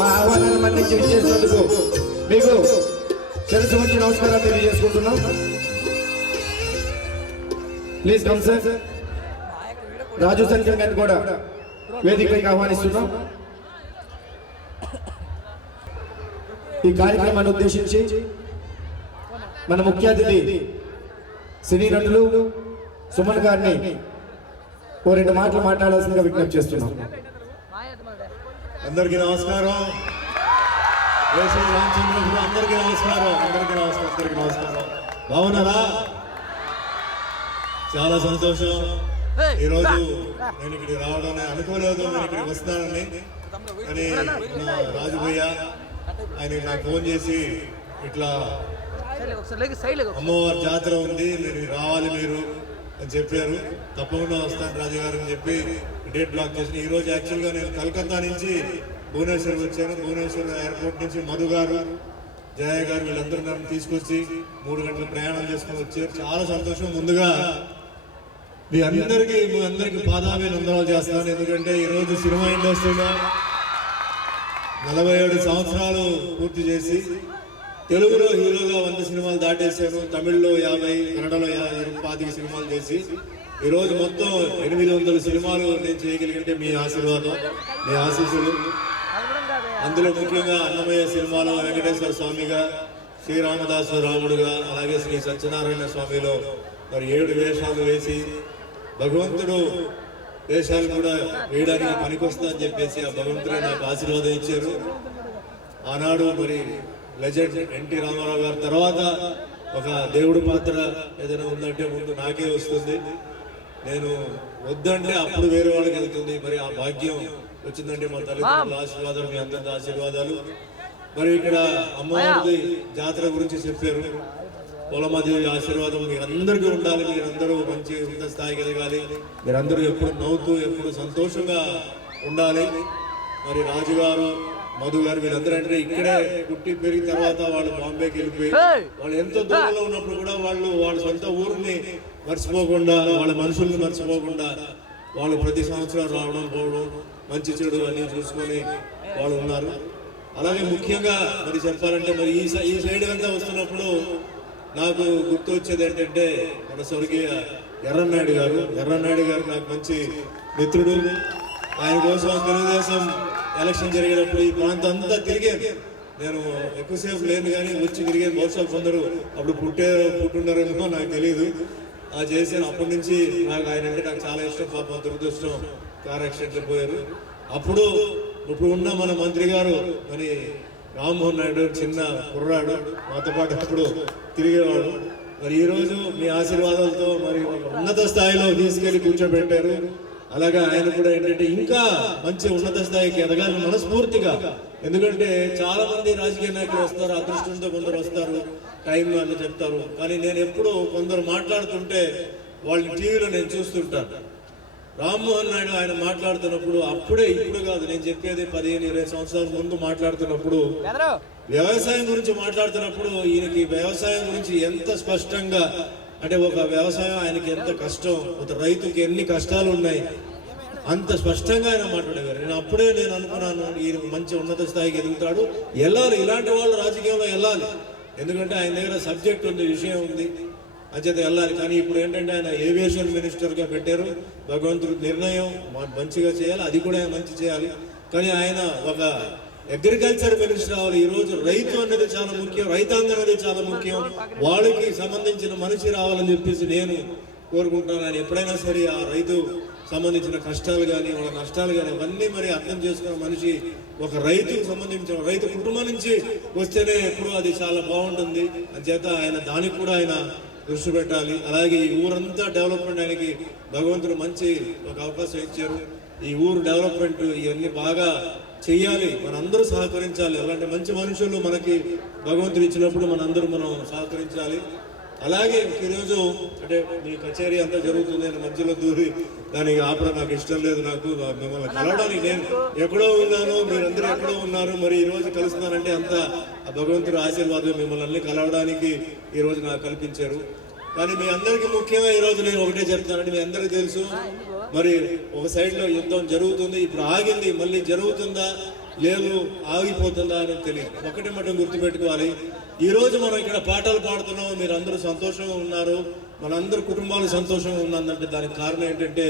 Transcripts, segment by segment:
మా ఆహ్వానాన్ని మన్నించి విచ్చేసినందుకు మీకు శిరస్సు వంచి నమస్కారాలు తెలియజేసుకుంటున్నాం. Please come sir. Raju Sanjay గారిని కూడా వేదికపైకి ఆహ్వానిస్తున్నాం. ఈ కార్యక్రమాన్ని ఉద్దేశించి మన ముఖ్య అతిథి సినీ నటులు సుమన్ గారిని ఓ 2 మాటలు మాట్లాడాల్సిందిగా విజ్ఞప్తి చేస్తున్నాం. అందరికీ నమస్కారం. అందరికీ నమస్కారం. అందరికీ నమస్కారం. బాగున్నారా? చాలా సంతోషం. ఈరోజు నేను ఇక్కడికి రావడం అనుకోలేదు, నేను ఇక్కడికి వస్తానని. కానీ రాజుభయ్య ఆయన నాకు ఫోన్ చేసి ఇట్లా అమ్మవారి జాతర ఉంది, మీరు రావాలి మీరు అని చెప్పారు. తప్పకుండా వస్తాను రాజుగారు అని చెప్పి డేట్ బ్లాక్ చేసిన. ఈరోజు యాక్చువల్గా నేను కలకత్తా నుంచి భువనేశ్వర్ వచ్చాను. భువనేశ్వర్ ఎయిర్పోర్ట్ నుంచి మధు గారు, జయ గారు వీళ్ళందరూ నన్ను తీసుకొచ్చి 3 గంటల ప్రయాణం చేసుకుని వచ్చారు. చాలా సంతోషం. ముందుగా మీ అందరికీ పాదాభివందనాలు చేస్తాను. ఎందుకంటే ఈరోజు సినిమా ఇండస్ట్రీలో 47 సంవత్సరాలు పూర్తి చేసి తెలుగులో హీరోగా 100 సినిమాలు దాటేశాను. తమిళ్లో 50, కన్నడలో 25 సినిమాలు చేసి ఈరోజు మొత్తం 800 సినిమాలు నేను చేయగలిగితే మీ ఆశీర్వాదం, మీ ఆశీస్సులు. అందులో ముఖ్యంగా అన్నమయ్య సినిమాలో వెంకటేశ్వర స్వామిగా, శ్రీరామదాసు రాముడుగా, అలాగే శ్రీ సత్యనారాయణ స్వామిలో మరి 7 వేషాలు వేసి భగవంతుడు వేషాలు కూడా వేయడానికి పనికొస్తా అని చెప్పేసి ఆ భగవంతుడే నాకు ఆశీర్వాదం ఇచ్చారు. ఆనాడు మరి లెజెండ్ ఎన్టీ రామారావు గారి తర్వాత ఒక దేవుడి పాత్ర ఏదైనా ఉందంటే ముందు నాకే వస్తుంది. నేను వద్దంటే అప్పుడు వేరే వాళ్ళకి వెళ్తుంది. మరి ఆ భాగ్యం వచ్చిందంటే మా తల్లిదండ్రుల ఆశీర్వాదాలు, మీ అందరి ఆశీర్వాదాలు. మరి ఇక్కడ అమ్మవారి జాతర గురించి చెప్పారు. పొలమదేవి ఆశీర్వాదం మీరందరికీ ఉండాలి. మీరందరూ మంచి ఉన్నత స్థాయికి ఎదగాలి. మీరందరూ ఎప్పుడు నవ్వుతూ ఎప్పుడు సంతోషంగా ఉండాలి. మరి రాజుగారు, మధు గారు వీళ్ళందరూ అంటే ఇక్కడే పుట్టి పెరిగిన తర్వాత వాళ్ళు బాంబేకి వెళ్ళిపోయి వాళ్ళు ఎంతో దూరంలో ఉన్నప్పుడు కూడా వాళ్ళ సొంత ఊరిని మర్చిపోకుండా, వాళ్ళ మనుషుల్ని మర్చిపోకుండా వాళ్ళు ప్రతి సంవత్సరం రావడం పోవడం, మంచి చెడు అన్ని చూసుకొని వాళ్ళు ఉన్నారు. అలాగే ముఖ్యంగా మరి చెప్పాలంటే మరి ఈ సైడ్ అంతా వస్తున్నప్పుడు నాకు గుర్తు వచ్చేది ఏంటంటే మన స్వర్గీయ ఎర్రన్నాయుడు గారు నాకు మంచి మిత్రుడు. ఆయన కోసం తెలుగుదేశం ఎలక్షన్ జరిగేటప్పుడు ఈ ప్రాంతం అంతా తిరిగాను. నేను ఎక్కువసేపు లేను కానీ వచ్చి తిరిగాను. బహుశా కొందరు అప్పుడు పుట్టుండారేమో నాకు తెలియదు. ఆ చేశాను. అప్పటి నుంచి నాకు ఆయన అంటే నాకు చాలా ఇష్టం. పాపం దురదృష్టం కార్ యాక్సిడెంట్లో పోయారు. ఇప్పుడు ఉన్న మన మంత్రి గారు మరి రామ్మోహన్ నాయుడు చిన్న కుర్రాడు, మాతో పాటు అప్పుడు తిరిగేవాడు. మరి ఈరోజు మీ ఆశీర్వాదాలతో మరి ఉన్నత స్థాయిలో తీసుకెళ్లి కూర్చోబెట్టారు. అలాగే ఆయన కూడా ఏంటంటే ఇంకా మంచి ఉన్నత స్థాయికి ఎదగాలని మనస్ఫూర్తిగా. ఎందుకంటే చాలా మంది రాజకీయ నాయకులు వస్తారు, అదృష్టంతో కొందరు వస్తారు, టైం అని చెప్తారు. కానీ నేను ఎప్పుడు కొందరు మాట్లాడుతుంటే వాళ్ళని టీవీలో నేను చూస్తుంటాను. రామ్మోహన్ నాయుడు ఆయన మాట్లాడుతున్నప్పుడు అప్పుడే ఇప్పుడు కాదు, నేను చెప్పేది 15-20 సంవత్సరాల ముందు మాట్లాడుతున్నప్పుడు వ్యవసాయం గురించి మాట్లాడుతున్నప్పుడు ఈయనకి వ్యవసాయం గురించి ఎంత స్పష్టంగా అంటే ఒక వ్యవసాయం ఆయనకి ఎంత కష్టం, ఒక రైతుకి ఎన్ని కష్టాలు ఉన్నాయి అంత స్పష్టంగా ఆయన మాట్లాడేవారు. నేను అనుకున్నాను ఈయన మంచి ఉన్నత స్థాయికి ఎదుగుతాడు, వెళ్ళాలి, ఇలాంటి వాళ్ళు రాజకీయంలో వెళ్ళాలి. ఎందుకంటే ఆయన దగ్గర సబ్జెక్ట్ ఉంది, విషయం ఉంది, అంచేత వెళ్ళాలి. కానీ ఇప్పుడు ఏంటంటే ఆయన ఏవియేషన్ మినిస్టర్గా పెట్టారు. భగవంతుడు నిర్ణయం మంచిగా చేయాలి, అది కూడా మంచి చేయాలి. కానీ ఆయన ఒక అగ్రికల్చర్ మినిస్టర్ రావాలి. ఈరోజు రైతు అనేది చాలా ముఖ్యం, రైతాంగం అనేది చాలా ముఖ్యం, వాళ్ళకి సంబంధించిన మనిషి రావాలని చెప్పేసి నేను కోరుకుంటున్నాను. ఆయన ఎప్పుడైనా సరే ఆ రైతు సంబంధించిన కష్టాలు కానీ వాళ్ళ నష్టాలు కానీ అవన్నీ మరి అర్థం చేసుకున్న మనిషి, ఒక రైతుకు సంబంధించిన రైతు కుటుంబం నుంచి వస్తేనే ఎప్పుడు అది చాలా బాగుంటుంది. అంచేత ఆయన దానికి కూడా ఆయన దృష్టి పెట్టాలి. అలాగే ఈ ఊరంతా డెవలప్మెంట్ ఆయనకి భగవంతుడు మంచి ఒక అవకాశం ఇచ్చారు. ఈ ఊరు డెవలప్మెంట్ ఇవన్నీ బాగా చెయ్యాలి, మనందరూ సహకరించాలి. అలాంటి మంచి మనుషులు మనకి భగవంతుడు ఇచ్చినప్పుడు మనం సహకరించాలి. అలాగే ఈరోజు అంటే మీ కచేరీ అంతా జరుగుతుంది, నేను మధ్యలో దూరి దానికి ఆపడం నాకు ఇష్టం లేదు. నాకు మిమ్మల్ని కలవడానికి నేను ఎక్కడో ఉన్నాను, మీరందరూ ఎక్కడో ఉన్నారు, మరి ఈ రోజు కలుస్తున్నానంటే అంత భగవంతుడి ఆశీర్వాదం మిమ్మల్ని అన్ని కలవడానికి ఈ రోజు నాకు కల్పించారు. కానీ మీ అందరికీ ముఖ్యంగా ఈ రోజు నేను ఒకటే చెప్తానండి, మీ అందరికీ తెలుసు మరి ఒక సైడ్ లో యుద్ధం జరుగుతుంది, ఇప్పుడు ఆగింది, మళ్ళీ జరుగుతుందా, లేదు ఆగిపోతుందా అని తెలియదు. ఒకటి మటం గుర్తుపెట్టుకోవాలి, ఈరోజు మనం ఇక్కడ పాటలు పాడుతున్నాం, మీరు అందరూ సంతోషంగా ఉన్నారు, మనందరూ కుటుంబాలు సంతోషంగా ఉన్నదంటే దానికి కారణం ఏంటంటే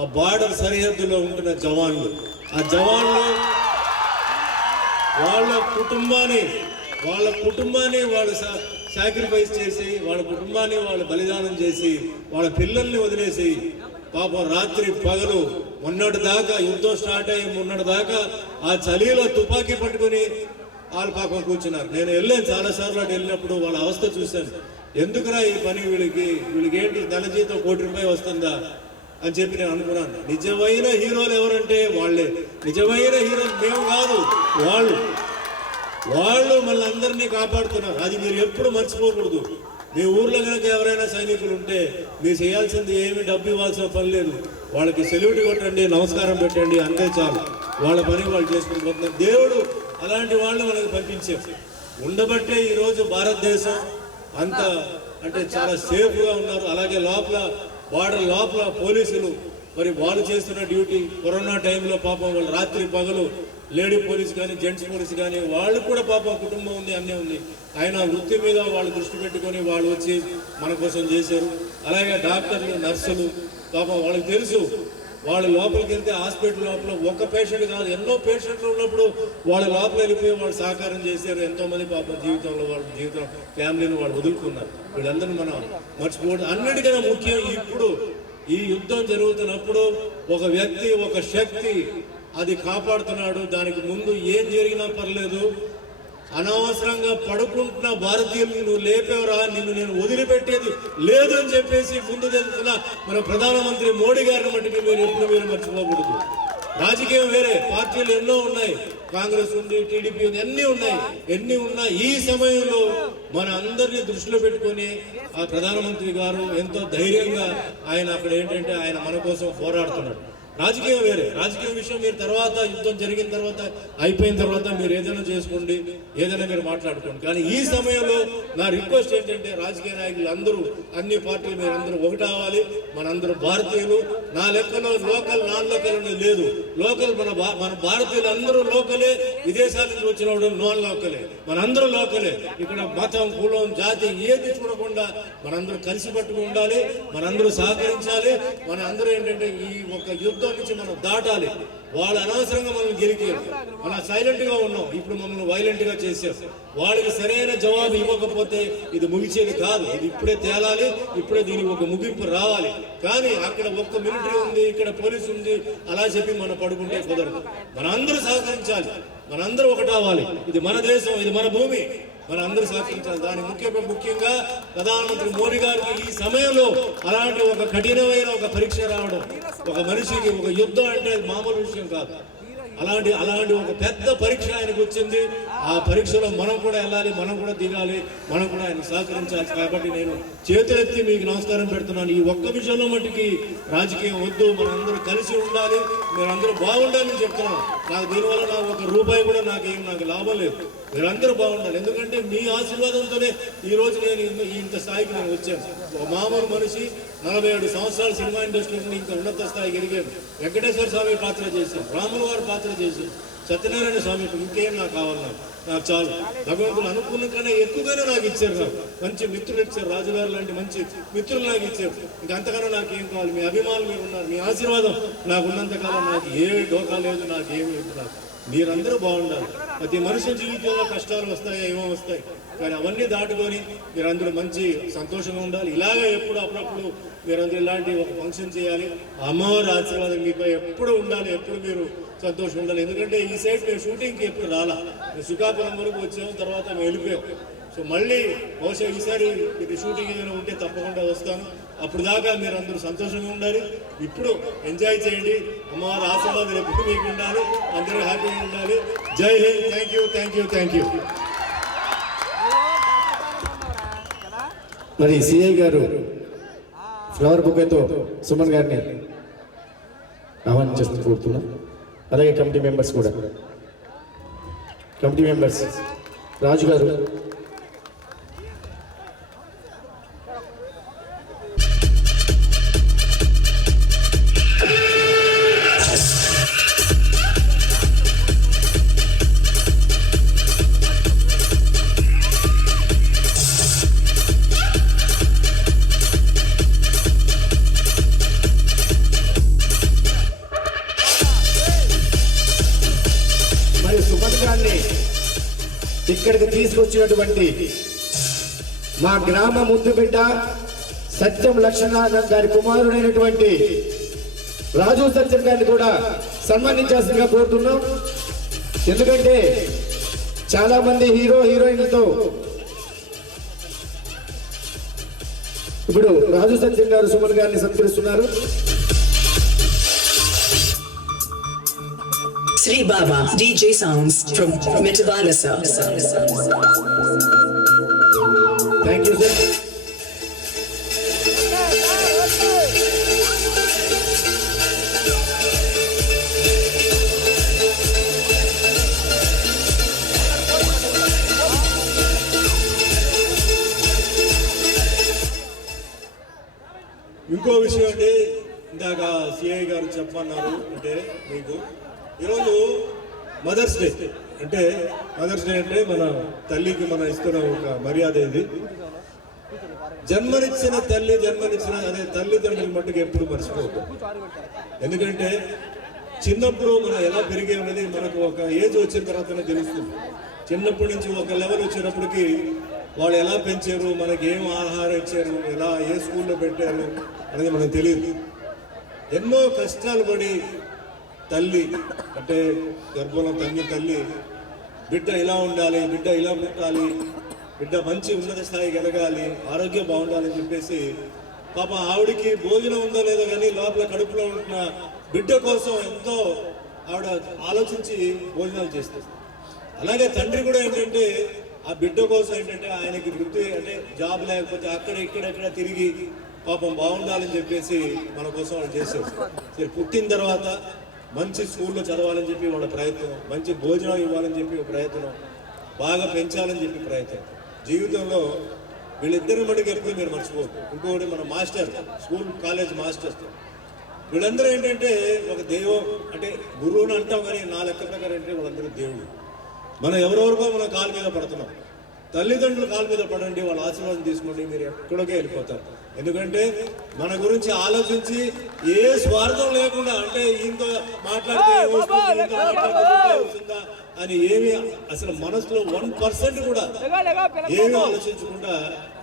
ఆ బార్డర్ సరిహద్దులో ఉంటున్న జవాన్లు. ఆ జవాన్లు వాళ్ళ కుటుంబాన్ని వాళ్ళు సాక్రిఫైస్ చేసి, వాళ్ళ కుటుంబాన్ని వాళ్ళు బలిదానం చేసి, వాళ్ళ పిల్లల్ని వదిలేసి పాపం రాత్రి పగలు మొన్నటి దాకా యుద్ధం స్టార్ట్ అయ్యి మొన్నటి దాకా ఆ చలిలో తుపాకీ పట్టుకుని వాళ్ళు పాపం కూర్చున్నారు. నేను వెళ్ళాను చాలాసార్లు, అటు వెళ్ళినప్పుడు వాళ్ళ అవస్థ చూశాను. ఎందుకురా ఈ పని, వీళ్ళకి ఏంటి నెల జీతం ₹1,00,00,000 వస్తుందా అని చెప్పి నేను అనుకున్నాను. నిజమైన హీరోలు ఎవరంటే వాళ్ళే. నిజమైన హీరోలు మేము కాదు, వాళ్ళు మళ్ళీ అందరినీ కాపాడుతున్నారు. అది మీరు ఎప్పుడు మర్చిపోకూడదు. మీ ఊర్లో కనుక ఎవరైనా సైనికులు ఉంటే మీరు చేయాల్సింది ఏమి డబ్బు ఇవ్వాల్సిన పని లేదు. వాళ్ళకి సెల్యూట్ కొట్టండి, నమస్కారం పెట్టండి, అంతే చాలు. వాళ్ళ పని వాళ్ళు చేసుకుని పోతున్నారు. దేవుడు అలాంటి వాళ్ళు మనకు పంపించారు. ఉండబట్టే ఈరోజు భారతదేశం అంత అంటే చాలా సేఫ్గా ఉన్నారు. అలాగే లోపల బార్డర్ లోపల పోలీసులు మరి వాళ్ళు చేస్తున్న డ్యూటీ, కరోనా టైంలో పాపం వాళ్ళు రాత్రి పగలు లేడీ పోలీస్ కానీ జెంట్స్ పోలీస్ కానీ వాళ్ళు కూడా పాపం కుటుంబం ఉంది, అన్నీ ఉంది. ఆయన వృత్తి మీద వాళ్ళు దృష్టి పెట్టుకొని వాళ్ళు వచ్చి మన కోసం చేశారు. అలాగే డాక్టర్లు, నర్సులు పాపం వాళ్ళకి తెలుసు, వాళ్ళు లోపలికి వెళ్తే హాస్పిటల్ లోపల ఒక పేషెంట్ కాదు ఎన్నో పేషెంట్లు ఉన్నప్పుడు వాళ్ళ లోపల వెళ్ళిపోయి వాళ్ళు సహకారం చేశారు. ఎంతోమంది పాపం జీవితంలో వాళ్ళ జీవితం ఫ్యామిలీని వాళ్ళు వదులుకున్నారు. వీళ్ళందరూ మనం మర్చిపోవడం. అన్నిటికన్నా ముఖ్యం ఇప్పుడు ఈ యుద్ధం జరుగుతున్నప్పుడు ఒక వ్యక్తి, ఒక శక్తి అది కాపాడుతున్నాడు. దానికి ముందు ఏం జరిగినా పర్లేదు, అనవసరంగా పడుకుంటున్న భారతీయుల్ని నువ్వు లేపేవరా, నిన్ను నేను వదిలిపెట్టేది లేదు అని చెప్పేసి ముందు తెలుస్తున్న మన ప్రధానమంత్రి మోడీ గారిని మట్టుకు మీరు మర్చిపోకూడదు. రాజకీయం వేరే, పార్టీలు ఎన్నో ఉన్నాయి, కాంగ్రెస్ ఉంది, టీడీపీ ఉంది, ఎన్ని ఉన్నా ఈ సమయంలో మన అందరినీ దృష్టిలో పెట్టుకొని ఆ ప్రధానమంత్రి గారు ఎంతో ధైర్యంగా ఆయన అక్కడ ఏంటంటే ఆయన మన కోసం పోరాడుతున్నాడు. రాజకీయం వేరే, రాజకీయ విషయం మీరు తర్వాత యుద్ధం జరిగిన తర్వాత అయిపోయిన తర్వాత మీరు ఏదైనా చేసుకోండి, ఏదైనా మీరు మాట్లాడుకోండి. కానీ ఈ సమయంలో నా రిక్వెస్ట్ ఏంటంటే రాజకీయ నాయకులు అందరూ, అన్ని పార్టీలు మీరు అందరూ ఒకటి అవ్వాలి. మనందరూ భారతీయులు. నా లెక్కలో లోకల్ నాన్ లోకల్ అనేది లేదు. లోకల్ మన భారతీయులు అందరూ లోకలే, విదేశాల నుంచి వచ్చిన వాడు నాన్ లోకలే, మనందరూ లోకలే. ఇక్కడ మతం, కులం, జాతి ఏది చూడకుండా మనందరూ కలిసి పట్టుకు ఉండాలి, మనందరూ సహకరించాలి. మనందరూ ఏంటంటే ఈ ఒక యుద్ధం నుంచి మనం దాటాలి. వాళ్ళు అనవసరంగా మనం గెలికారు, మనం సైలెంట్ గా ఉన్నాం, ఇప్పుడు మమ్మల్ని వైలెంట్ గా చేశారు. వాళ్ళకి సరైన జవాబు ఇవ్వకపోతే ఇది ముగిచేది కాదు. ఇది ఇప్పుడే తేలాలి, ఇప్పుడే దీనికి ఒక ముగింపు రావాలి. కానీ అక్కడ ఒక్క మిలిటరీ ఉంది, ఇక్కడ పోలీసు ఉంది అలా చెప్పి మనం పడుకుంటే కుదరదు. మనందరూ సహకరించాలి, మనందరూ ఒకటవ్వాలి. ఇది మన దేశం, ఇది మన భూమి, మనం అందరూ సహకరించాలి. దాని ముఖ్యంగా ప్రధానమంత్రి మోడీ గారికి ఈ సమయంలో అలాంటి ఒక కఠినమైన ఒక పరీక్ష రావడం, ఒక మనిషికి ఒక యుద్ధం అంటే మామూలు విషయం కాదు. అలాంటి ఒక పెద్ద పరీక్ష ఆయనకు వచ్చింది. ఆ పరీక్షలో మనం కూడా వెళ్ళాలి, మనం కూడా దిగాలి, మనం కూడా ఆయన సహకరించాలి. కాబట్టి నేను చేతులెత్తి మీకు నమస్కారం పెడుతున్నాను. ఈ ఒక్క విషయంలో మట్టుకి రాజకీయం వద్దు, మనందరూ కలిసి ఉండాలి, మీరందరూ బాగుండాలని చెప్తున్నాను. నాకు దీనివల్ల నాకు ₹1 కూడా నాకు లాభం లేదు. మీరందరూ బాగుండాలి. ఎందుకంటే మీ ఆశీర్వాదంతోనే ఈ రోజు నేను ఇంత స్థాయికి నేను వచ్చాను. ఒక మామూలు మనిషి 47 సంవత్సరాలు సినిమా ఇండస్ట్రీని ఇంకా ఉన్నత స్థాయికి ఎదిగాను. వెంకటేశ్వర స్వామి పాత్ర చేశాను, రాముల వారి పాత్ర చేశాను, సత్యనారాయణ స్వామి, ఇంకేం నాకు కావాలి, నాకు చాలు. భగవంతుడు అనుకున్న కన్నా ఎక్కువగానే నాకు ఇచ్చారు. నాకు మంచి మిత్రులు ఇచ్చారు, రాజుగారు లాంటి మంచి మిత్రులు నాకు ఇచ్చారు. ఇంకంతకన్నా నాకేం కావాలి? మీ అభిమానులు మీరు ఉన్నారు, మీ ఆశీర్వాదం నాకు ఉన్నంతకాలం నాకు ఏ డోకా లేదు, నాకేమి లేదు. నాకు మీరందరూ బాగుండాలి. ప్రతి మనిషి జీవితంలో కష్టాలు వస్తాయి, ఏమో వస్తాయి, కానీ అవన్నీ దాటుకొని మీరందరూ మంచి సంతోషంగా ఉండాలి. ఇలాగే అప్పుడప్పుడు మీరందరూ ఇలాంటి ఒక ఫంక్షన్ చేయాలి. అమ్మవారి ఆశీర్వాదం మీపై ఎప్పుడు ఉండాలి, ఎప్పుడు మీరు సంతోషం ఉండాలి. ఎందుకంటే ఈ సైడ్ మేము షూటింగ్కి ఎప్పుడు రాలా, మేము శ్రీకాకుళం వరకు వచ్చాము, తర్వాత మేము వెళ్ళిపోయాం. సో మళ్ళీ బహుశా ఈసారి ఇది షూటింగ్ ఏదైనా ఉంటే తప్పకుండా వస్తాను. అప్పుడు దాకా మీరు అందరూ సంతోషంగా ఉండాలి. ఇప్పుడు ఎంజాయ్ చేయండి. అమ్మవారి ఆశీర్వాదం ఎప్పుడు మీకు ఉండాలి, అందరూ హ్యాపీగా ఉండాలి. జై హింద్. Thank you. మరి సిఐ గారు ఫ్లవర్ బుకేతో సుమన్ గారిని ఆహ్వానించేస్తూ కోరుతున్నాం. అలాగే కమిటీ మెంబర్స్ రాజు గారు, సందేశాన్ని ఇక్కడికి తీసుకొచ్చినటువంటి మా గ్రామ ముద్దు బిడ్డ సత్యం లక్ష్మీనారాయణ గారి కుమారుడైనటువంటి రాజు సత్యం గారిని కూడా సన్మానించాల్సిందిగా కోరుతున్నాం. ఎందుకంటే చాలా మంది హీరో హీరోయిన్లతో ఇప్పుడు రాజు సత్యం గారు సుమన్ గారిని సత్కరిస్తున్నారు. Sri Baba DJ Sounds from Metavalasa. Thank you sir. ఇంకో విషయం అండి, ఇందాక సిఐ గారు చెప్పన్నారు. అంటే మీకు ఈరోజు మదర్స్ డే. అంటే మదర్స్ డే అంటే మన తల్లికి మనం ఇస్తున్న ఒక మర్యాద. ఇది జన్మనిచ్చిన తల్లి, జన్మనిచ్చిన అదే తల్లిదండ్రుల మట్టుకు ఎప్పుడు మర్చిపోవద్దు. ఎందుకంటే చిన్నప్పుడు మనం ఎలా పెరిగామనేది మనకు ఒక ఏజ్ వచ్చిన తర్వాతనే తెలుస్తుంది. చిన్నప్పటి నుంచి ఒక లెవెల్ వచ్చేటప్పటికి వాళ్ళు ఎలా పెంచారు, మనకి ఏం ఆహారం ఇచ్చారు, ఎలా ఏ స్కూల్లో పెట్టారు అనేది మనకు తెలియదు. ఎన్నో కష్టాలు పడి తల్లి అంటే గర్భంలో తల్లి బిడ్డ ఇలా ఉండాలి, బిడ్డ ఇలా పుట్టాలి, బిడ్డ మంచి ఉన్నత స్థాయికి ఎదగాలి, ఆరోగ్యం బాగుండాలని చెప్పేసి పాప ఆవిడికి భోజనం ఉందో లేదో కానీ లోపల కడుపులో ఉంటున్న బిడ్డ కోసం ఎంతో ఆవిడ ఆలోచించి భోజనాలు చేస్తుంది. అలాగే తండ్రి కూడా ఏంటంటే ఆ బిడ్డ కోసం ఏంటంటే ఆయనకి వృత్తి అంటే జాబ్ లేకపోతే అక్కడ ఇక్కడ తిరిగి పాపం బాగుండాలని చెప్పేసి మన కోసం వాళ్ళు చేసేది. సరే, పుట్టిన తర్వాత మంచి స్కూల్లో చదవాలని చెప్పి వాళ్ళ ప్రయత్నం, మంచి భోజనం ఇవ్వాలని చెప్పి ఒక ప్రయత్నం, బాగా పెంచాలని చెప్పి ప్రయత్నం. జీవితంలో వీళ్ళిద్దరి మటుకు ఎప్పుడు మీరు మర్చిపోవద్దు. ఇంకొకటి మన మాస్టర్, స్కూల్ కాలేజ్ మాస్టర్, వీళ్ళందరూ ఏంటంటే ఒక దైవం అంటే గురువుని అంటాం కానీ నా లెక్క ప్రకారం ఏంటంటే వాళ్ళందరూ దేవుడు. మనం ఎవరెవరికో మన కాలు మీద పడుతున్నాం. తల్లిదండ్రులు కాలు మీద పడండి, వాళ్ళ ఆశీర్వాదం తీసుకోండి, మీరు ఎక్కడికే వెళ్ళిపోతారు. ఎందుకంటే మన గురించి ఆలోచించి ఏ స్వార్థం లేకుండా అంటే ఈయనతో మాట్లాడితే వస్తుందా అని ఏమి అసలు మనసులో 1% కూడా ఏమీ ఆలోచించకుండా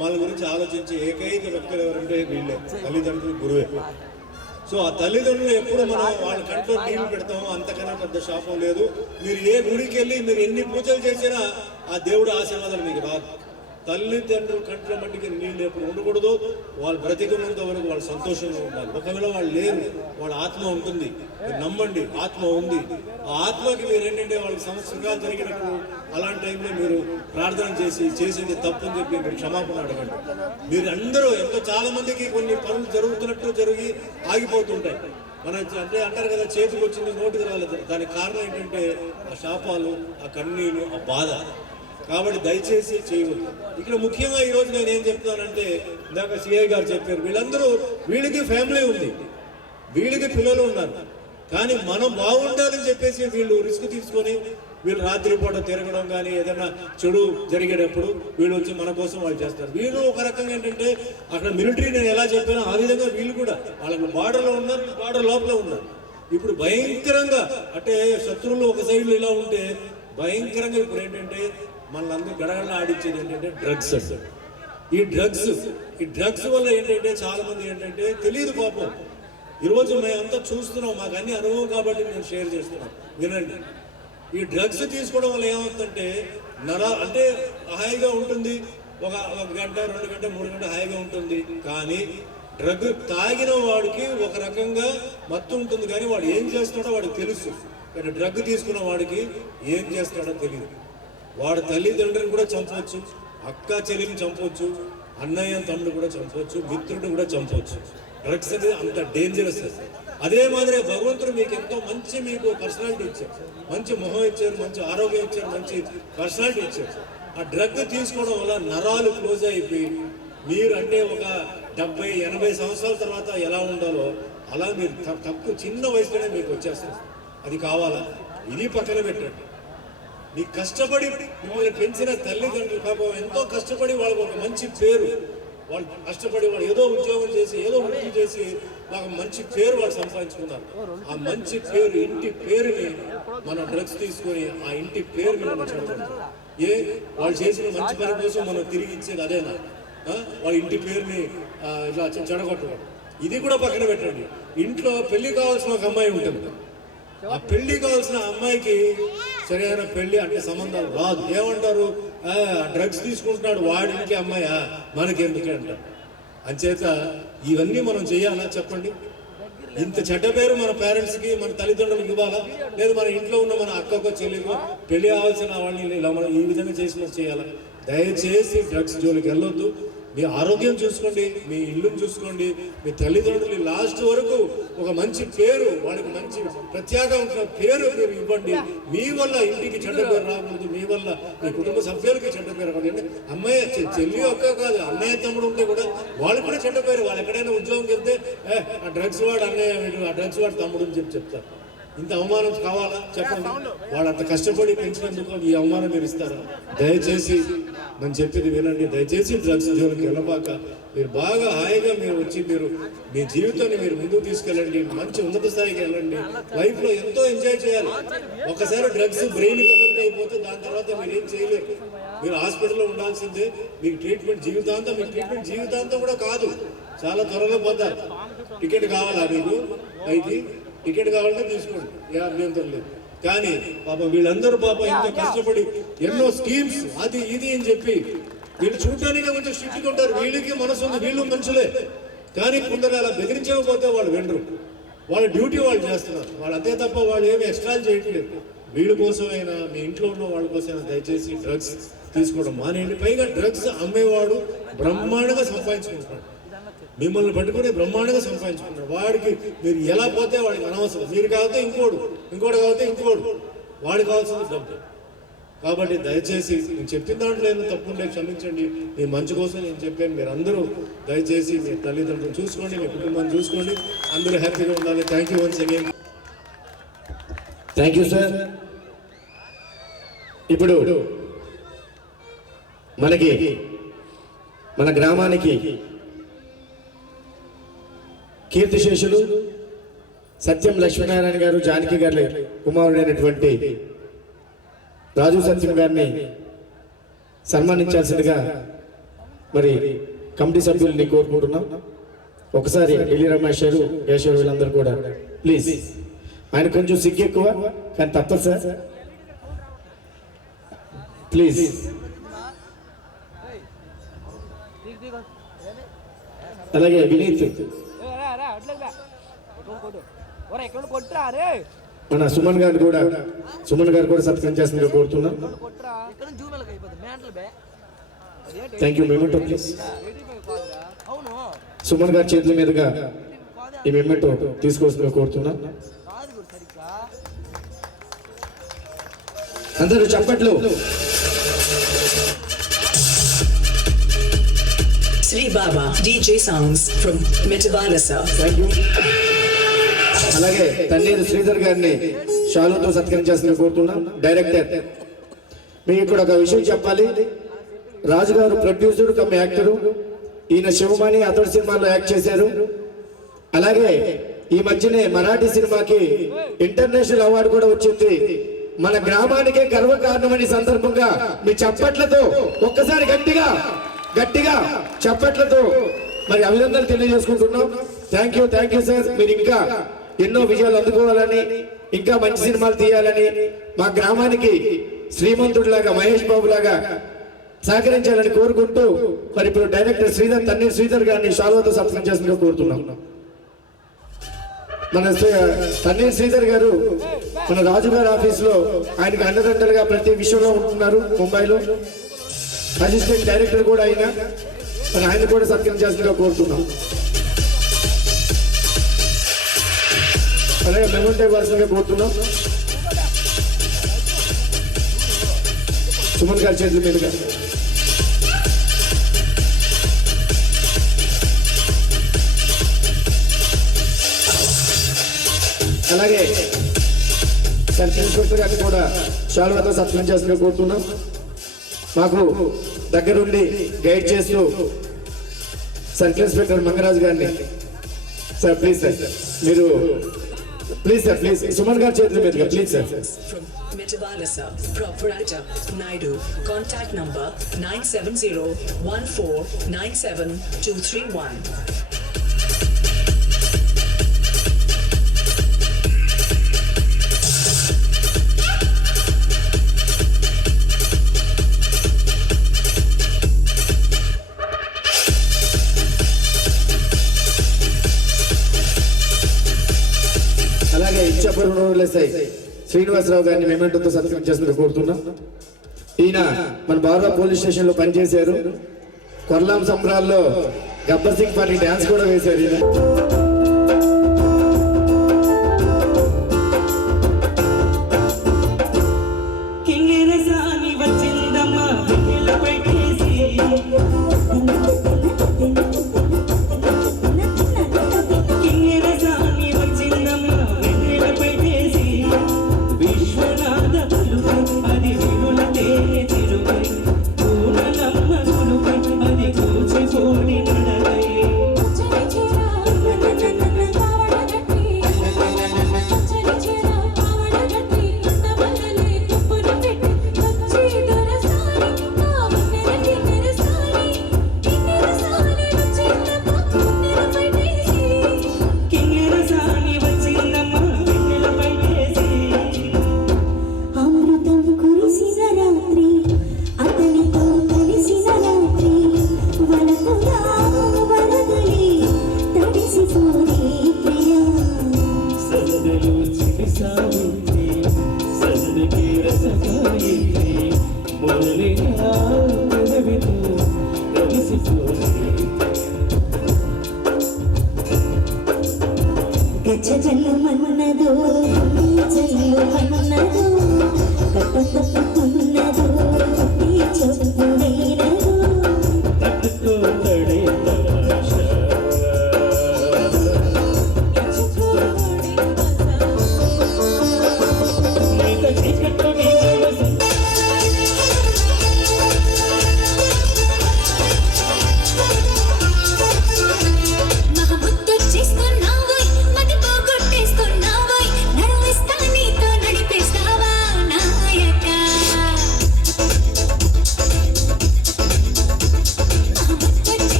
మన గురించి ఆలోచించి ఏకైక వ్యక్తులు ఎవరంటే వీళ్ళే, తల్లిదండ్రులు, గురువే. సో ఆ తల్లిదండ్రులు ఎప్పుడు మనం వాళ్ళ కంట్లో నీళ్లు పెడతామో అంతకన్నా పెద్ద శాపం లేదు. మీరు ఏ గుడికి వెళ్ళి మీరు ఎన్ని పూజలు చేసినా ఆ దేవుడు ఆశీర్వాదాలు మీకు రాదు. తల్లిదండ్రుల కంట్లో మట్టికి నీళ్ళు ఎప్పుడు ఉండకూడదు. వాళ్ళు బ్రతికున్నంత వరకు వాళ్ళు సంతోషంగా ఉండాలి. ఒకవేళ వాళ్ళు లేరు, వాళ్ళ ఆత్మ ఉంటుంది, మీరు నమ్మండి, ఆత్మ ఉంది. ఆ ఆత్మకి మీరు ఏంటంటే వాళ్ళకి సంవత్సరాలు జరిగినప్పుడు అలాంటి టైంలో మీరు ప్రార్థన చేసేది తప్పు అని చెప్పి మీరు క్షమాపణ అడగండి. మీరు అందరూ ఎంతో చాలా మందికి కొన్ని పనులు జరుగుతున్నట్టు జరిగి ఆగిపోతుంటాయి. మన అంటే అంటారు కదా, చేతికి వచ్చింది నోటికి రాలేదు. దానికి కారణం ఏంటంటే ఆ శాపాలు, ఆ కన్నీళ్ళు, ఆ బాధ. కాబట్టి దయచేసి చేయవద్దు. ఇక్కడ ముఖ్యంగా ఈరోజు నేను ఏం చెప్తానంటే, ఇందాక సిఐ గారు చెప్పారు, వీళ్ళందరూ వీళ్ళకి ఫ్యామిలీ ఉంది, వీళ్ళకి పిల్లలు ఉన్నారు, కానీ మనం బాగుండాలని చెప్పేసి వీళ్ళు రిస్క్ తీసుకొని వీళ్ళు రాత్రిపూట తిరగడం కానీ ఏదైనా చెడు జరిగేటప్పుడు వీళ్ళు వచ్చి మన కోసం వాళ్ళు చేస్తారు. వీళ్ళు ఒక రకంగా ఏంటంటే అక్కడ మిలిటరీ నేను ఎలా చెప్పానో ఆ విధంగా వీళ్ళు కూడా వాళ్ళకి బార్డర్లో ఉన్నారు, బార్డర్ లోపల ఉన్నారు. ఇప్పుడు భయంకరంగా అంటే శత్రువులు ఒక సైడ్లో ఇలా ఉంటే భయంకరంగా ఇప్పుడు ఏంటంటే మనల్ని గడగడ ఆడించేది ఏంటంటే డ్రగ్స్. ఈ డ్రగ్స్ వల్ల ఏంటంటే చాలా మంది ఏంటంటే తెలియదు పాపం. ఈరోజు మేమంతా చూస్తున్నాం, మాకు అన్ని అనుభవం కాబట్టి నేను షేర్ చేస్తున్నాను, వినండి. ఈ డ్రగ్స్ తీసుకోవడం వల్ల ఏమవుతుందంటే అంటే హాయిగా ఉంటుంది, ఒక గంట 2 గంట 3 గంట హాయిగా ఉంటుంది. కానీ డ్రగ్ తాగిన వాడికి ఒక రకంగా మత్తు ఉంటుంది, కానీ వాడు ఏం చేస్తాడో వాడికి తెలుసు. కానీ డ్రగ్ తీసుకున్న వాడికి ఏం చేస్తాడో తెలియదు. వాడు తల్లిదండ్రులను కూడా చంపవచ్చు, అక్క చెల్లిని చంపవచ్చు, అన్నయ్య తమ్ముడు కూడా చంపవచ్చు, మిత్రుడు కూడా చంపవచ్చు. డ్రగ్స్ అనేది అంత డేంజరస్. అదే మాదిరి భగవంతుడు మీకు ఎంతో మంచి మీకు పర్సనాలిటీ ఇచ్చారు, మంచి మొహం ఇచ్చారు, మంచి ఆరోగ్యం ఇచ్చారు, మంచి పర్సనాలిటీ ఇచ్చారు. ఆ డ్రగ్ తీసుకోవడం వల్ల నరాలు క్లోజ్ అయిపోయి మీరు అంటే ఒక 70-80 సంవత్సరాల తర్వాత ఎలా ఉండాలో అలా మీరు తక్కువ చిన్న వయసులోనే మీకు వచ్చేస్తారు. అది కావాలా? ఇది పక్కన పెట్టండి. మీకు కష్టపడి మిమ్మల్ని పెంచిన తల్లిదండ్రులు పాపం ఎంతో కష్టపడి వాళ్ళకు ఒక మంచి పేరు, వాళ్ళు కష్టపడి వాళ్ళు ఏదో ఉద్యోగం చేసి ఏదో వృత్తి చేసి నాకు మంచి పేరు వాళ్ళు సంపాదించుకున్నారు. ఆ మంచి పేరు, ఇంటి పేరుని మనం డ్రగ్స్ తీసుకొని ఆ ఇంటి పేరుని మనం చెడగొట్టాం. వాళ్ళు చేసిన మంచి పని కోసం మనం తిరిగి ఇచ్చేది అదేనా? వాళ్ళ ఇంటి పేరుని ఇలా చెడగొట్టడం. ఇది కూడా పక్కన పెట్టండి. ఇంట్లో పెళ్లి కావాల్సిన ఒక అమ్మాయి ఉంటుంది. ఆ పెళ్లి కావాల్సిన అమ్మాయికి సరైన పెళ్లి అంటే సంబంధాలు రాదు. ఏమంటారు? డ్రగ్స్ తీసుకుంటున్నాడు వాడికి అమ్మాయా, మనకెందుకే అంటారు. అంచేత ఇవన్నీ మనం చేయాలా చెప్పండి? ఇంత చెడ్డ పేరు మన పేరెంట్స్కి, మన తల్లిదండ్రులకు ఇవ్వాలా? లేదు మన ఇంట్లో ఉన్న మన అక్కకో చెల్లికో పెళ్లి కావాల్సిన వాళ్ళని ఇలా మనం ఈ విధంగా చేయాలా? దయచేసి డ్రగ్స్ జోలికి వెళ్ళొద్దు. మీ ఆరోగ్యం చూసుకోండి, మీ ఇల్లుని చూసుకోండి, మీ తల్లిదండ్రులు లాస్ట్ వరకు ఒక మంచి పేరు, వాళ్ళకి మంచి ప్రత్యేకమైన పేరు మీరు ఇవ్వండి. మీ వల్ల ఇంటికి చెడ్డ పేరు రాకూడదు, మీ వల్ల మీ కుటుంబ సభ్యులకి చెడ్డ పేరు రాకూడదు. అమ్మాయి చెల్లి ఒక్క కాదు, అన్నయ్య తమ్ముడు ఉంటే కూడా వాళ్ళకి కూడా చెడ్డ పేరు. వాళ్ళు ఎక్కడైనా ఉద్యోగంకి వెళ్తే ఆ డ్రగ్స్ వాడు అన్నయ్య వీడు, ఆ డ్రగ్స్ వాడు తమ్ముడు అని చెప్తారు. ఇంత అవమానం కావాలా చెప్పండి? వాళ్ళు అంత కష్టపడి పెంచినందుకు ఈ అవమానం మీరు ఇస్తారా? దయచేసి మనం చెప్పేది వినండి. దయచేసి డ్రగ్స్ జోలికి వెళ్ళబాక. మీరు బాగా హాయిగా మీరు వచ్చి మీరు మీ జీవితాన్ని మీరు ముందుకు తీసుకెళ్ళండి. మంచి ఉన్నత స్థాయికి వెళ్ళండి. లైఫ్లో ఎంతో ఎంజాయ్ చేయాలి. ఒకసారి డ్రగ్స్ బ్రెయిన్కి ఎఫెక్ట్ అయిపోతే దాని తర్వాత మీరు ఏం చేయలేరు. మీరు హాస్పిటల్లో ఉండాల్సిందే. మీకు ట్రీట్మెంట్ జీవితాంతం కూడా కాదు, చాలా త్వరగా పోతారు. టికెట్ కావాలా మీకు? పైకి టికెట్ కావాలంటే తీసుకోండి, ఏ అభ్యంతరం లేదు. కానీ పాపం వీళ్ళందరూ పాపం ఇంత కష్టపడి ఎన్నో స్కీమ్స్ అది ఇది అని చెప్పి వీళ్ళు చూడటానికి కొంచెం స్ట్రిక్ట్గా ఉంటారు. వీళ్ళకి మనసు ఉంది, వీళ్ళు మనుషులే. కానీ కొందరు అలా బెదిరించకపోతే వాళ్ళు వినరు. వాళ్ళ డ్యూటీ వాళ్ళు చేస్తున్నారు. వాళ్ళు అంతే తప్ప వాళ్ళు ఏమి ఎక్స్ట్రాలు చేయట్లేదు. వీళ్ళ కోసమైనా మీ ఇంట్లో ఉన్న వాళ్ళ కోసమైనా దయచేసి డ్రగ్స్ తీసుకోవడం మానేయండి. పైగా డ్రగ్స్ అమ్మేవాడు బ్రహ్మాండంగా సంపాదించుకుంటున్నాడు. మిమ్మల్ని పట్టుకుని బ్రహ్మాండంగా సంపాదించుకున్నాడు. వాడికి మీరు ఎలా పోతే వాడికి అనవసరం. మీరు కాకపోతే ఇంకోటి కాకపోతే ఇంకోటి, వాడికి కావాల్సింది డబ్బు. కాబట్టి దయచేసి నేను చెప్పిన దాంట్లో ఏదో తప్పుండే క్షమించండి. మీ మంచి కోసం నేను చెప్పాను. మీరు అందరూ దయచేసి మీ తల్లిదండ్రులు చూసుకోండి, మీ కుటుంబాన్ని చూసుకోండి. అందరూ హ్యాపీగా ఉండాలి. Thank you once again. Thank you sir. ఇప్పుడు మన గ్రామానికి కీర్తిశేషులు సత్యం లక్ష్మీనారాయణ గారు, జానకి గారి కుమారుడైనటువంటి రాజు సత్యం గారిని సన్మానించాల్సిందిగా మరి కమిటీ సభ్యుల్ని కోరుకుంటున్నాం. ఒకసారి ఢిల్లీ రమేష్ గారు, కేశవ్ వీళ్ళందరూ కూడా ప్లీజ్. ఆయన కొంచెం సిగ్గు ఎక్కువ కానీ తప్పదు సార్, ప్లీజ్. అలాగే వినీత్, మన సుమన్ గారు కూడా సత్కారం చేస్తుందిగా కోరుతున్నాం. Thank you. Memento please. Suman గారి చేతుల మీదుగా ఈ మెమెంటో తీసుకోవాల్సిందిగా కోరుతున్నాం. అందరూ చప్పట్లు. Sri Baba DJ Sounds from Metabalasa. Thank you. అలాగే తన్నీరు శ్రీధర్ గారిని షాలుతో సత్కరించాల్సిందిగా కోరుతున్నాం. డైరెక్టర్, మీకు ఇక్కడ ఒక విషయం చెప్పాలి. రాజు గారు ప్రొడ్యూసర్ కమ్ యాక్టరు. ఈయన శివమణి అతడు సినిమాలో యాక్ట్ చేశారు. అలాగే ఈ మధ్యనే మరాఠీ సినిమాకి ఇంటర్నేషనల్ అవార్డు కూడా వచ్చింది. మన గ్రామానికే గర్వకారణమని సందర్భంగా మీ చప్పట్లతో ఒక్కసారి గట్టిగా చప్పట్లతో మరి అభినందనలు తెలియజేసుకుంటున్నాం. Thank you sir. మీరు ఇంకా ఎన్నో విజయాలు అందుకోవాలని, ఇంకా మంచి సినిమాలు తీయాలని, మా గ్రామానికి శ్రీమంతుడిలాగా మహేష్ బాబు లాగా సహకరించాలని కోరుకుంటూ మరి ఇప్పుడు డైరెక్టర్ తన్నీర్ శ్రీధర్ గారిని షాల్వాతో సత్కారం చేస్తున్నట్టు కోరుతున్నాం. మన తన్నీర్ శ్రీధర్ గారు మన రాజు గారి ఆఫీస్లో ఆయనకు అండదండలుగా ప్రతి విషయంలో ఉంటున్నారు. ముంబైలో అసిస్టెంట్ డైరెక్టర్ కూడా అయినా మరి ఆయన కూడా సత్కరించాల్సిందిగా కోరుతున్నాం. అలాగే మెమెంటో ఇవ్వాల్సిందిగా కోరుతున్నాం. సుమన్ గారి చేతుల మీదుగా. అలాగే సర్కిల్ ఇన్స్పెక్టర్ గారిని కూడా షాల్వాతో సత్కరించాల్సిందిగా కోరుతున్నాం. మాకు దగ్గరుండి గైడ్ చేస్తూ సర్కిల్ ఇన్స్పెక్టర్ మంగరాజు గారిని సార్ ప్లీజ్ సార్ మీరు ప్లీజ్ సార్ ప్లీజ్ సుమన్ గారి చేతుల మీదుగా please sir. From Metabalasa, proprietor Naidu. Contact number 970-1497-231. అలాగే ఇచ్చాపురం ఎస్ఐ శ్రీనివాసరావు గారిని మెమెంటోతో సత్కరించాల్సిందిగా కోరుతున్నాం. ఈయన మన బారా పోలీస్ స్టేషన్ లో పనిచేశారు. కొర్లాం సంబరాల్లో గబ్బర్ సింగ్ పార్టీ డాన్స్ కూడా వేశారు ఈయన.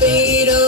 కలిపేరో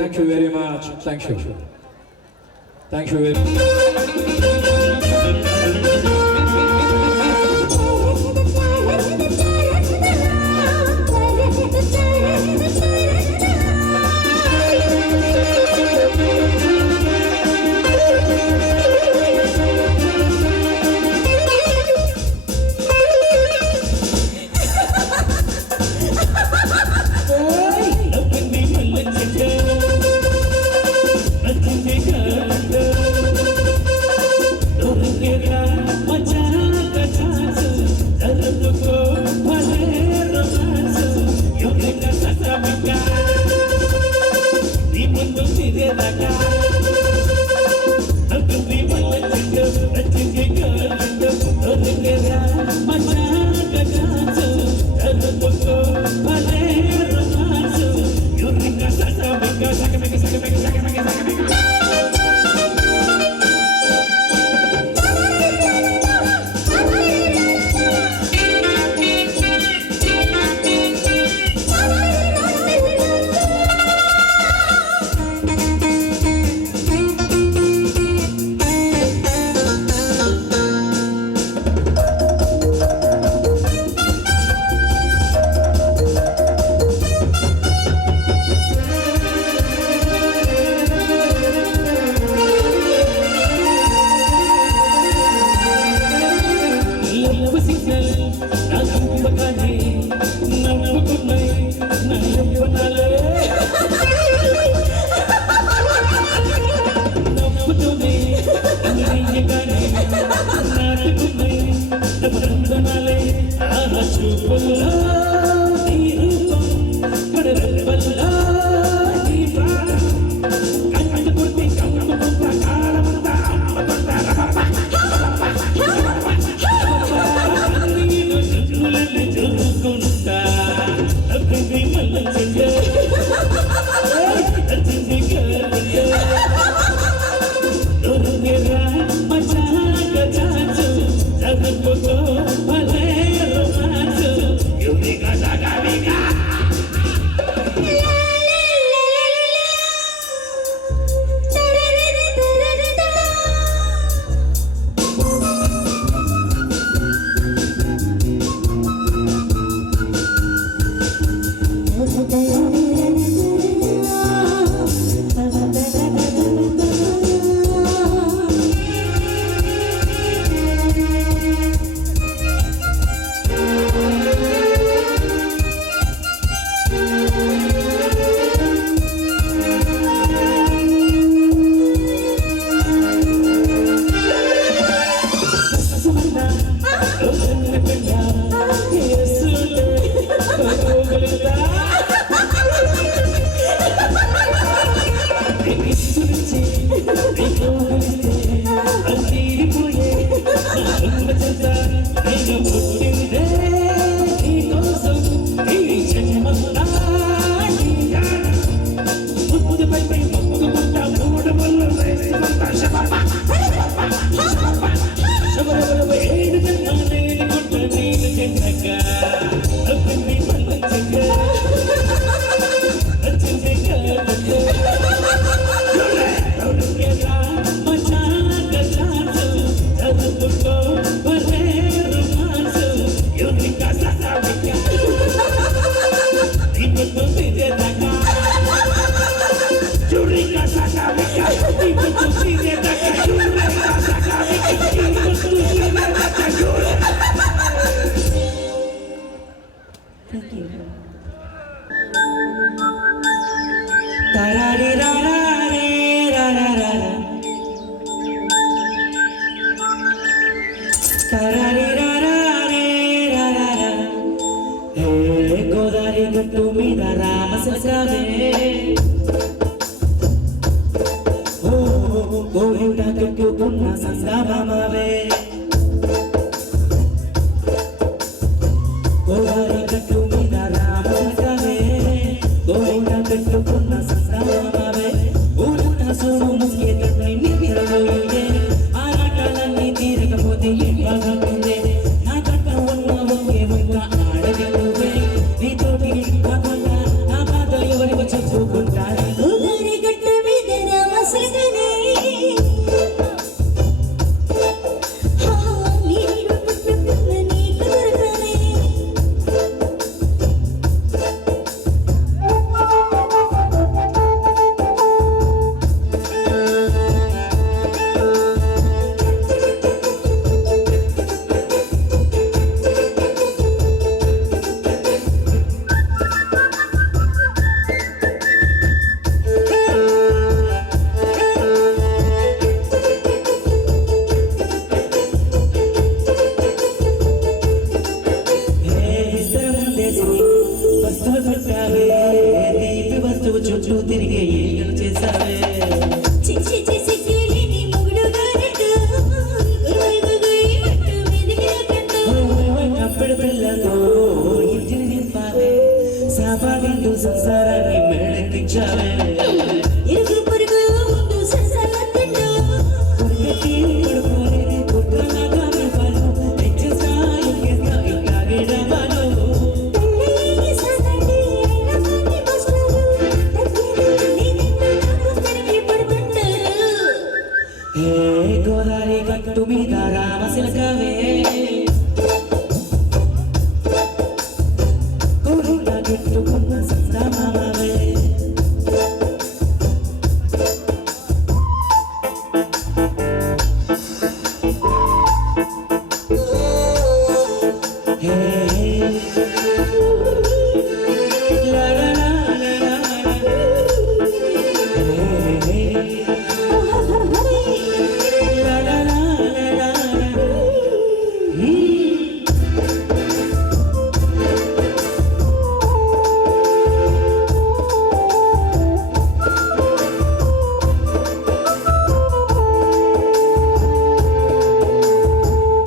Thank you very much. Thank you very much. Godavari గట్టు మీద రామశిలకవే గోవింద కట్టుకున్న సంగమవే గోదావరి గట్టు మీద రామశిలకవే గోవింద కట్టుకున్న సంగమవే ఊరున్న సోము ముఖ్య కట్టి నిద్రలోయే ఆరాటాలన్నీ తీరకపోతే ఇవ్వకపోతే నా కట్ట ఉన్న ఒకే ఒక్క ఆడగలువే నీతోటి కాకుండా నా బాధ ఎవరికి చెప్పుకుంటాను గోదావరి గట్టు మీద రామశిలకనే నీరు పుట్టుకున్న నీకు దొరకనే వస్తువు పెట్టావే తీపి వస్తువు చుట్టూ తిరిగే ఏగలు చేసావే చిచ్చి చిచ్చి కేలిని మొగుడు గారట గురువై గురువై మట్టు మీదికి రకంట కప్పెడు పిల్లతో ఇంటిని నింపావే సాపాదింటూ సంసారాన్ని మెడెక్కించావే ఇరుగు పొరుగు ముందు ససలతండ కొడుకెట్టి కొడుకోలే కొట్టులాగా మెపాలు ఎక్కేస్తా ఎక్కేస్తా ఇట్లాగే డబ్బాలు తల్లి సదండి అయినా కానీ బస్టారు దగ్గర నీదింటూ నాకు తిరిగి పడుతుంటారు గోదావరి గట్టు మీద రామశిలకవే గోవింద కట్టుకున్న సంగమవే la la la la la la la la la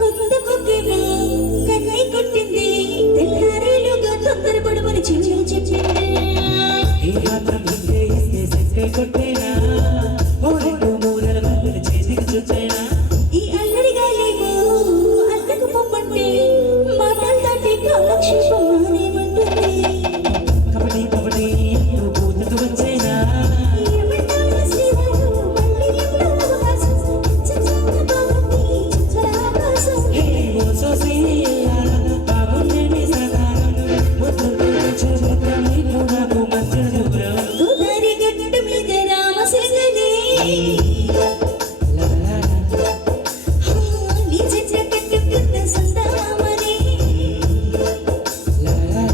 కొత్త కొక్కేమో కన్నై కొట్టింది తెల్లారేలుగా తొందరపడమని చిన్న చెప్పింది ఈ మాత్రం ఇంతే ఇస్తే సెట్టే కొట్టేనా మూరెడు మూరెల వందల చేతికి చుట్టేనా ఈ అల్లరి గాలేమో అద్దకు పొమ్మంటే మాటలు దాటి కాలక్షేపం మానేమంటుంది కబడ్డీ కబడ్డీ అంటూ కూతుకు వచ్చేనా ఏమంటాడు శ్రీవారు మళ్ళీ ఎప్పుడో అవకాశం చచ్చగా బాగుంది చిచ్చర ఆకాశం ఓ సోసి బాగుండేది సాధారణ ముద్దుతో చూపుతా నీకు నాకు మధ్య దూరం గోదావరి గట్టు మీద రామశిలకనే la la la నీ చెట్ల కట్టుకున్న సందామని la la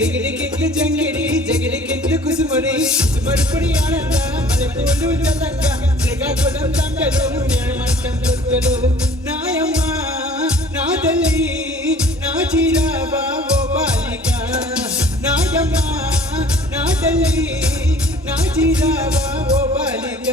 లిగిలికింది జంగిడి జగిలికింది కుసుమడి కుసుమడిపడి ఆనంద మలెపూలు చల్లంగా శ్రీకాకుళం దండలు నేమంటం దొక్కలు నాయమ్మ నా తల్లి నా చీరాబా ఓ బాలిక నాయమ్మ నా తల్లి నా చీరాబా ఓ బాలిక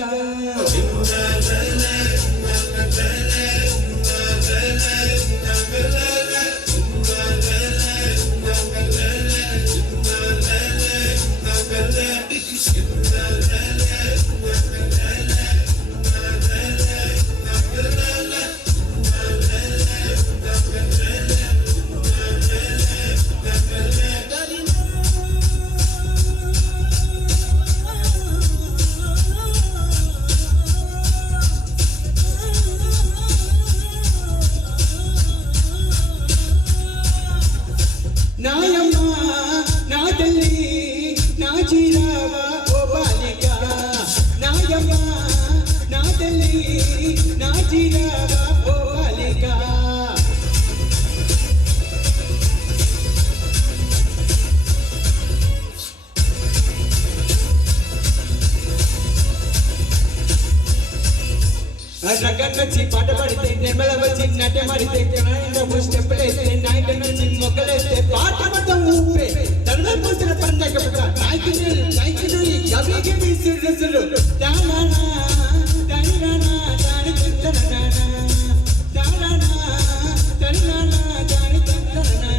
నాయమ్మ నా తల్లి నా జీరావా ఓ బాలిక నాయమ్మ నా తల్లి నా జీరావా ఓ బాలిక నచ్చి పాట పాడితే నెమల వచ్చి నట మాడితే స్టెప్పులేస్తే నాయక నుంచి మొక్కలేస్తే పాట మొత్తం ఊపే తన పోసిన పండగ నాయకుడు గవికి మీ సిరసులు తానా తనినా తాని తంతనా తానా తనినా తాని తంతనా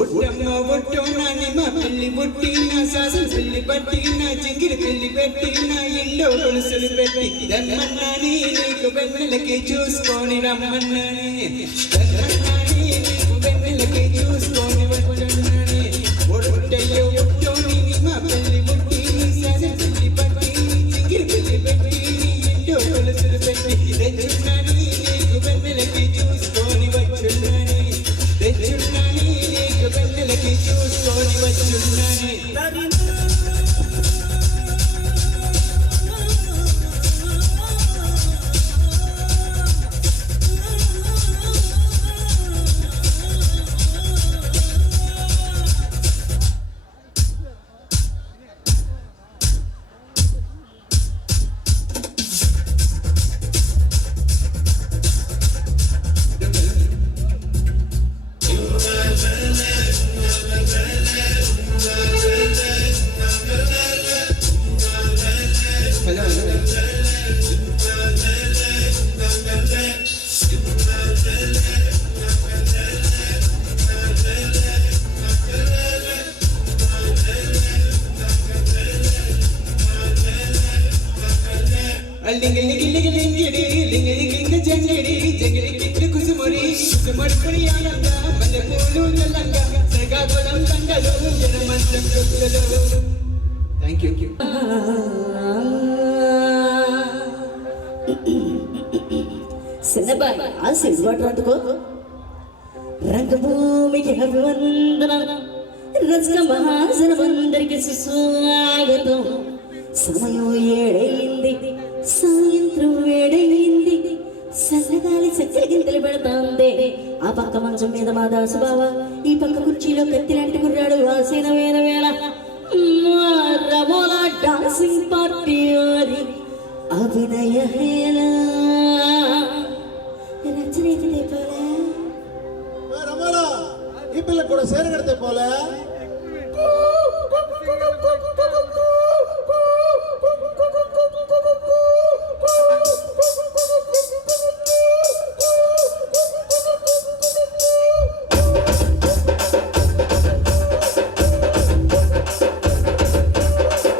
ఒట్టమ్మ ఒట్టోన నిమ్మ పెళ్లి ముట్టిన సాసలు పెళ్లి పట్టిన చింగిరి పెళ్లి పెట్టిన ఇండో కొలుసులు పెట్టి రమ్మన్నాని నీకు వెన్నెలకి చూసుకొని రమ్మన్నాని రమ్మన్నాని నీకు వెన్నెలకి చూసుకొని వచ్చన్నాని ఒట్టయ్యో ఒట్టోని నిమ్మ పెళ్లి ముట్టిన సాసలు పెళ్లి పట్టిన చింగిరి పెళ్లి పెట్టి ఇండో కొలుసులు పెట్టి రమ్మన్నాని నీకు వెన్నెలకి చూసుకొని వచ్చన్నాని తెచ్చున్నాని నీకు వెన్నెలకి చూసుకొని వచ్చున్నాని Thank you. సిన్నబాయ్ ఆ సిల్వర్ అందుకో రంగభూమికి అభివందనం రచన మహాజనమందరికి సుస్వాగతం సమయం 7 అయింది సాయంత్రం 7 అయింది సన్నగాలి చక్కెర గింతలు పెడతాందే ఆ పక్క మంచం మీద మా దాసుబావ ఈ పక్క కుర్చీలో కత్తిలాంటి కుర్రాడు వాసిన వేల వేళ రమోలా డాన్సింగ్ పార్టీ వారి అభినయ హేళ రచన అయితే పోలే రమోలా ఈ పిల్లకి కూడా సేర కడితే పోలే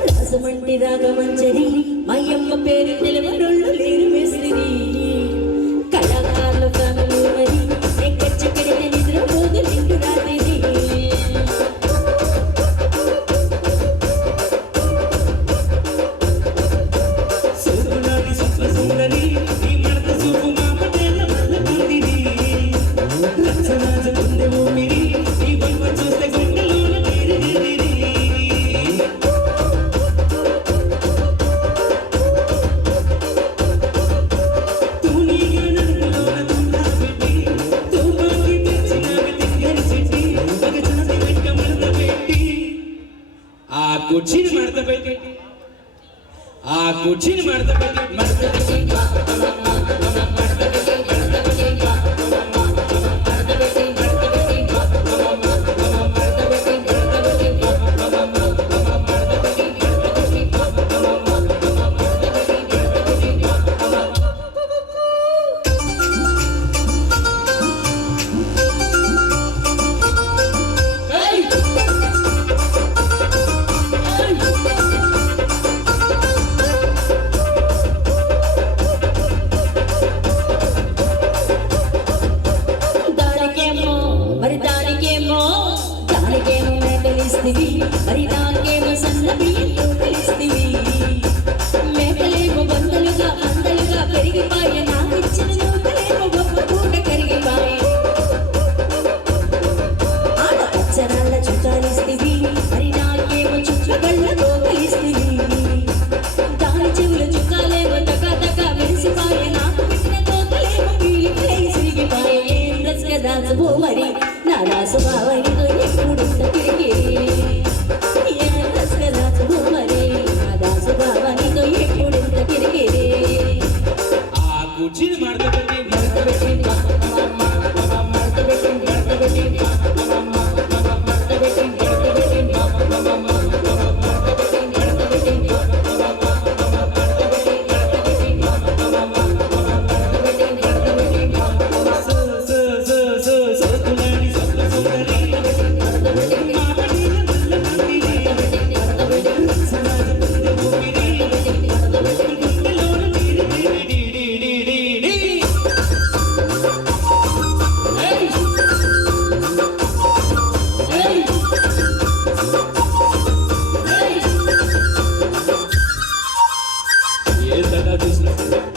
రాజమండ్రి రాగమంజరి మయ్యమ్మ పేరు నిలవనోళ్ళు లేరు మేస్త్రి కళాకారుల కనులు మరి ఎక్కచ్చి పెడితే నిద్ర పోదు నిండు రాత్రి కుర్చీని మడత పెట్టి ఆ కుర్చీని మడత పెట్టి కలిస్తివి మరి నాకేమో సన్న బియ్యంతో కలిస్తివి మేకలేమో బందలుగా మందలుగా పెరిగిపాయ నాకిచ్చిన నూకలేమో గొప్ప పూట కరిగిపాయ ఆడ పచ్చరాళ్ళ చుట్టాలిస్తివి మరి నాకేమో చుట్ల కళ్ళతో కలిస్తివి దాని చెవుల చుక్కాలేమో తక తక మెరిసిపాయ నాకు పెట్టిన తోకలేమో పీలిపోయి సిరిగిపాయ ఏం రసక దాసు మరి నా దాసు బావనితో ఎప్పుడు తిరిగి ఏం రసక దాసు మరి నా దాసు బావనితో ఎప్పుడు తిరిగి ఆ కుర్చీని మడత పెట్టి మడత పెట్టి మడత పెట్టి మడత పెట్టి మడత పెట్టి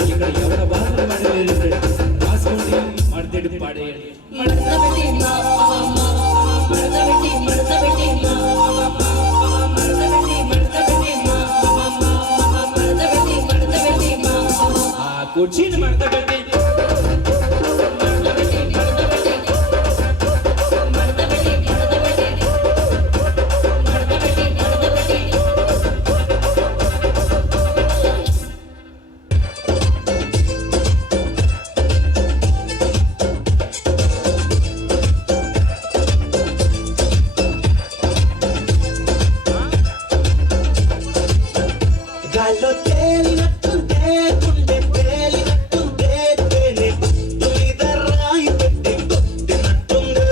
ఇక్కడ ఎవడ బాధలు మడలేదు రాసుకోండి మడతడి పాడేయండి ఆ కుర్చీని మడత పెట్టి గాల్లో తేలినట్టుంటే గుండె పేలినట్టుంటే తేనె గుట్టు మీద రాయి పెట్టి కొట్టినట్టుందే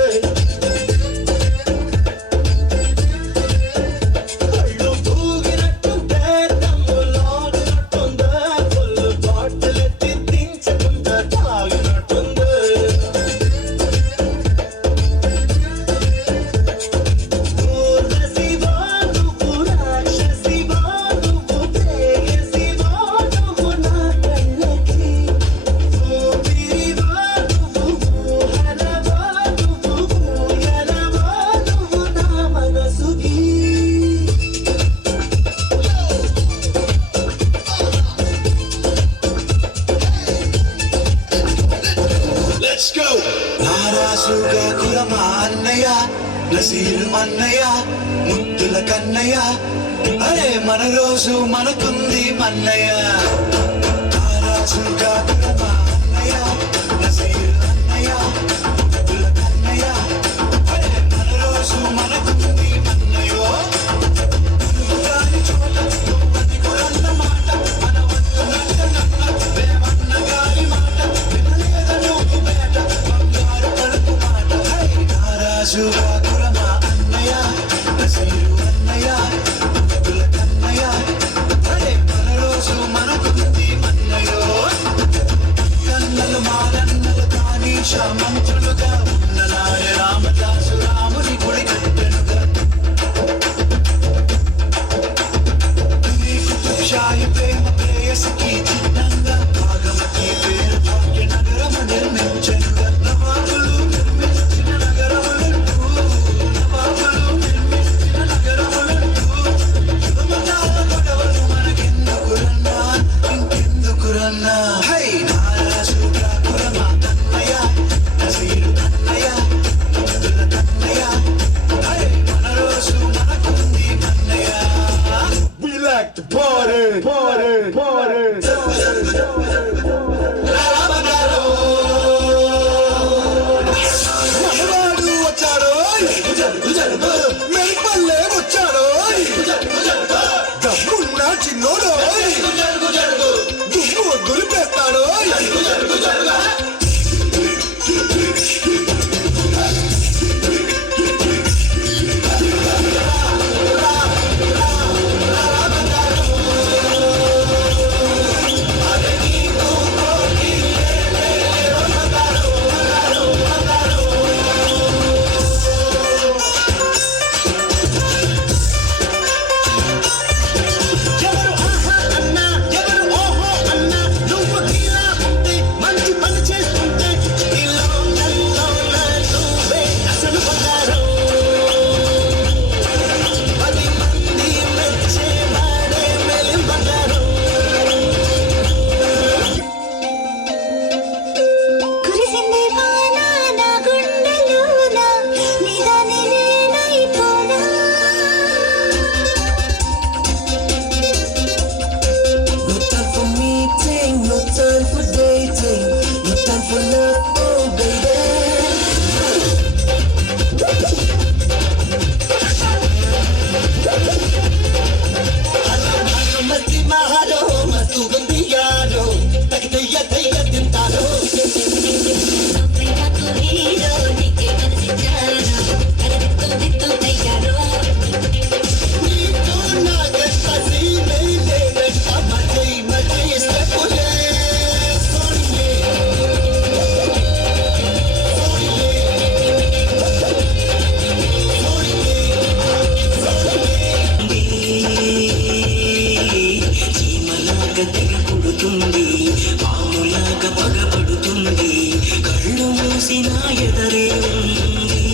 కళ్ళు తూగినట్టుంటే దమ్ములాడినట్టుందే ఫుల్ బాటిల్ ఎత్తి దించకుండా తాగినట్టుందే ఊర్వశివా నువ్వు రాక్షసివా నువ్వు ప్రేయసివా నువ్వు నా కళ్ళకి ఊపిరివా నువ్వు ఊహలవా నువ్వు ఊయలవా నువ్వు నా మనసుకి Let's go! నారాసుగా కులమా అన్నయ్య నసీరు అన్నయ్య ముద్దుల కన్నయ్య అరే మన రోజు మనకుంది మన్నయ్య నారాసుగా కులమా అన్నయ్య నసీరు అన్నయ్య ముద్దుల కన్నయ్య అరే మన రోజు మనకుంది మన్నయ్యో గాలి చోట నువ్వది కొరన్న మాట మన వంతు నన్న వేమన్న గాలి మాట వినలేద నువ్వు బేట బంగారు పలుకు మాట హై నారాజుగా కులమా అన్నయ్య నసీరు అన్నయ్య ముద్దుల కన్నయ్య అరే మన రోజు మనకుంది మన్నయ్యో కన్నలు మారన్నలు కానీ మంత్రులుగా ఉన్ననాడే రామదాసు రాముని గుడి కట్టెనుగా నీకు తుషాయి ప్రేమ ప్రేయసికి చిన్నంగా భాగమతి పేరు భాగ్య నగరము నిర్మించెనుగా నవాబులు నిర్మించిన నగరములంటూ నవాబులు నిర్మించిన నగరములంటూ యువమతాల గొడవలు మనకెందుకురన్నా ఇంకెందుకురన్నా హై నారాజుగా కులమా అన్నయ్య నసీరు కన్ను మూసిన ఎదరే ఉంది